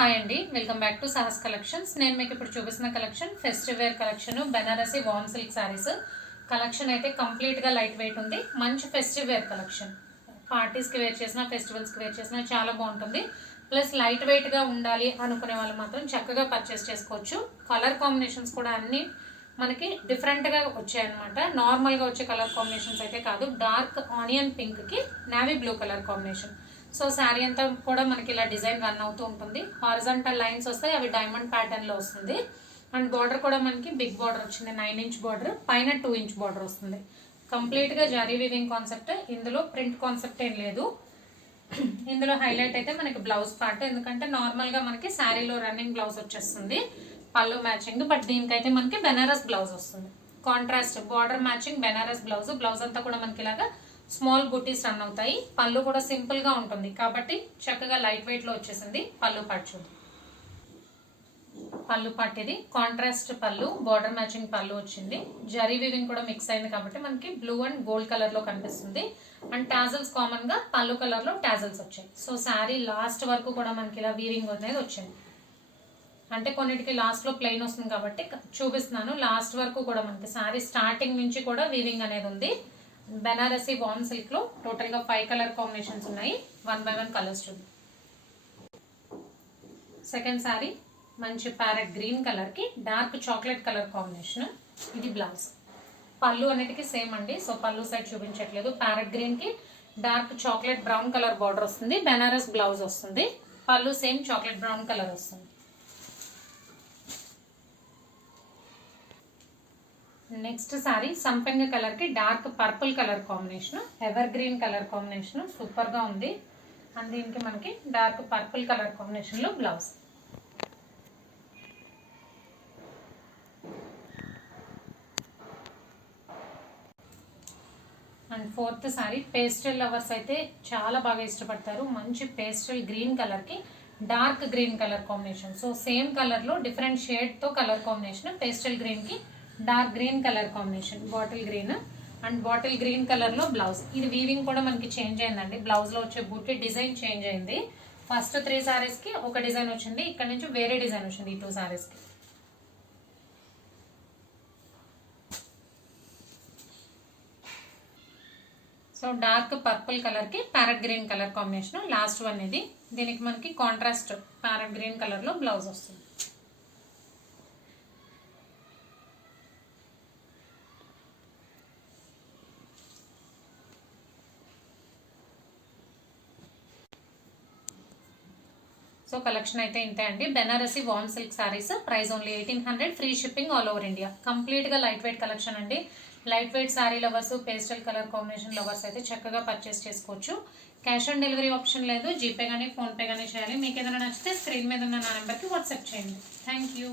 Hi అండి, welcome back to Sahas collections. నేను మీకు ఇప్పుడు చూపిస్తున్న collection festive wear collection, Banarasi వామ్ సిల్క్ శారీస్ కలెక్షన్ అయితే కంప్లీట్గా లైట్ వెయిట్ ఉంది. మంచి ఫెస్టివ్ వేర్ కలెక్షన్, పార్టీస్కి వేర్ చేసిన, ఫెస్టివల్స్కి వేర్ చేసిన చాలా బాగుంటుంది. ప్లస్ లైట్ వెయిట్గా ఉండాలి అనుకునే వాళ్ళు మాత్రం చక్కగా పర్చేస్ చేసుకోవచ్చు. కలర్ కాంబినేషన్స్ కూడా అన్నీ మనకి డిఫరెంట్గా వచ్చాయన్నమాట. నార్మల్గా వచ్చే కలర్ కాంబినేషన్స్ అయితే కాదు. డార్క్ ఆనియన్ పింక్కి navy blue colour combination. So sari అంతా కూడా మనకి ఇలా డిజైన్ రన్ అవుతూ ఉంటుంది. హారిజాంటల్ లైన్స్ వస్తాయి, అవి డైమండ్ ప్యాటర్న్లో వస్తుంది. అండ్ బార్డర్ కూడా మనకి బిగ్ బార్డర్ వచ్చింది, 9 ఇంచ్ బార్డర్, పైన 2 ఇంచ్ బార్డర్ వస్తుంది. కంప్లీట్గా జరీ వీవింగ్ కాన్సెప్ట్, ఇందులో ప్రింట్ కాన్సెప్ట్ ఏం లేదు. ఇందులో హైలైట్ అయితే మనకి బ్లౌజ్ పార్ట్, ఎందుకంటే నార్మల్గా మనకి శారీలో రన్నింగ్ బ్లౌజ్ వచ్చేస్తుంది, పళ్ళు మ్యాచింగ్. బట్ దీనికైతే మనకి బెనారస్ బ్లౌజ్ వస్తుంది. Contrast border matching Banaras blouse. Blouse అంతా కూడా మనకి ఇలాగా స్మాల్ బుటీస్ రన్ అవుతాయి. పళ్ళు కూడా సింపుల్ గా ఉంటుంది కాబట్టి చక్కగా లైట్ వెయిట్ లో వచ్చేసింది. పళ్ళు పార్ట్ చూద్దాం. పళ్ళు పార్ట్ ఇది కాంట్రాస్ట్ పళ్ళు, బార్డర్ మ్యాచింగ్ పళ్ళు వచ్చింది. జరీ వీవింగ్ కూడా మిక్స్ అయింది కాబట్టి మనకి బ్లూ అండ్ గోల్డ్ కలర్ లో కనిపిస్తుంది. అండ్ టాజల్స్ కామన్ గా పళ్ళు కలర్ లో టాజల్స్ వచ్చాయి. సో శారీ లాస్ట్ వరకు కూడా మనకి ఇలా వీవింగ్ అనేది వచ్చింది. అంటే కొన్నిటికి లాస్ట్ లో ప్లెయిన్ వస్తుంది కాబట్టి చూపిస్తున్నాను. లాస్ట్ వరకు కూడా మనకి శారీ స్టార్టింగ్ నుంచి కూడా వీవింగ్ అనేది ఉంది. బెనారసీ వామ్ సిల్క్ లో టోటల్ గా 5 కలర్ కాంబినేషన్స్ ఉన్నాయి. 1 by 1 కలర్స్ చూద్దాం. సెకండ్ శారీ మంచి ప్యారెట్ గ్రీన్ కలర్ కి డార్క్ చాక్లెట్ కలర్ కాంబినేషన్. ఇది బ్లౌజ్. పళ్ళు అన్నిటికీ సేమ్ అండి, సో పళ్ళు సైడ్ చూపించట్లేదు. ప్యారెట్ గ్రీన్ కి dark chocolate brown colour border వస్తుంది. బెనారస్ బ్లౌజ్ వస్తుంది. పళ్ళు సేమ్ చాక్లెట్ బ్రౌన్ కలర్ వస్తుంది. నెక్స్ట్ సారీ సంపెంగ కలర్ కి dark purple colour combination, ever green colour combination super గా ఉంది. అండ్ దీనికి మనకి డార్క్ పర్పుల్ కలర్ కాంబినేషన్ లో blouse. And fourth sorry pastel lovers అయితే చాలా బాగా ఇష్టపడతారు. మంచి పేస్టల్ గ్రీన్ కలర్ కి dark green colour combination. So same colour లో డిఫరెంట్ షేడ్ తో కలర్ కాంబినేషన్. పేస్టల్ గ్రీన్ కి dark green colour combination, bottle green. And bottle green colour లో బ్లౌజ్. ఇది వీవింగ్ కూడా మనకి చేంజ్ అయిందండి. బ్లౌజ్ లో వచ్చే బూటీ డిజైన్ చేంజ్ అయింది. ఫస్ట్ 3 సారీస్ కి ఒక డిజైన్ వచ్చింది, ఇక్కడ నుంచి వేరే డిజైన్ వచ్చింది ఈ 2 సారీస్ కి. సో డార్క్ పర్పుల్ కలర్ కి parrot green colour combination last one ఇది. దీనికి మనకి కాంట్రాస్ట్ ప్యారెట్ గ్రీన్ కలర్ లో బ్లౌజ్ వస్తుంది. సో కలెక్షన్ అయితే ఇంతే అండి. బెనారసీ వామ్ silk saris, price only 1800, free shipping all over India. Complete గా లైట్ వెయిట్ కలెక్షన్ అండి. Light weight sari lovers, pastel colour combination lovers అయితే చక్కగా పర్చేస్ చేసుకోవచ్చు. క్యాష్ ఆన్ డెలివరీ ఆప్షన్ లేదు. జీపే కానీ ఫోన్పే కానీ చేయాలి. మీకు ఏదైనా నచ్చితే స్క్రీన్ మీద ఉన్న నా నెంబర్కి వాట్సాప్ చేయండి. Thank you.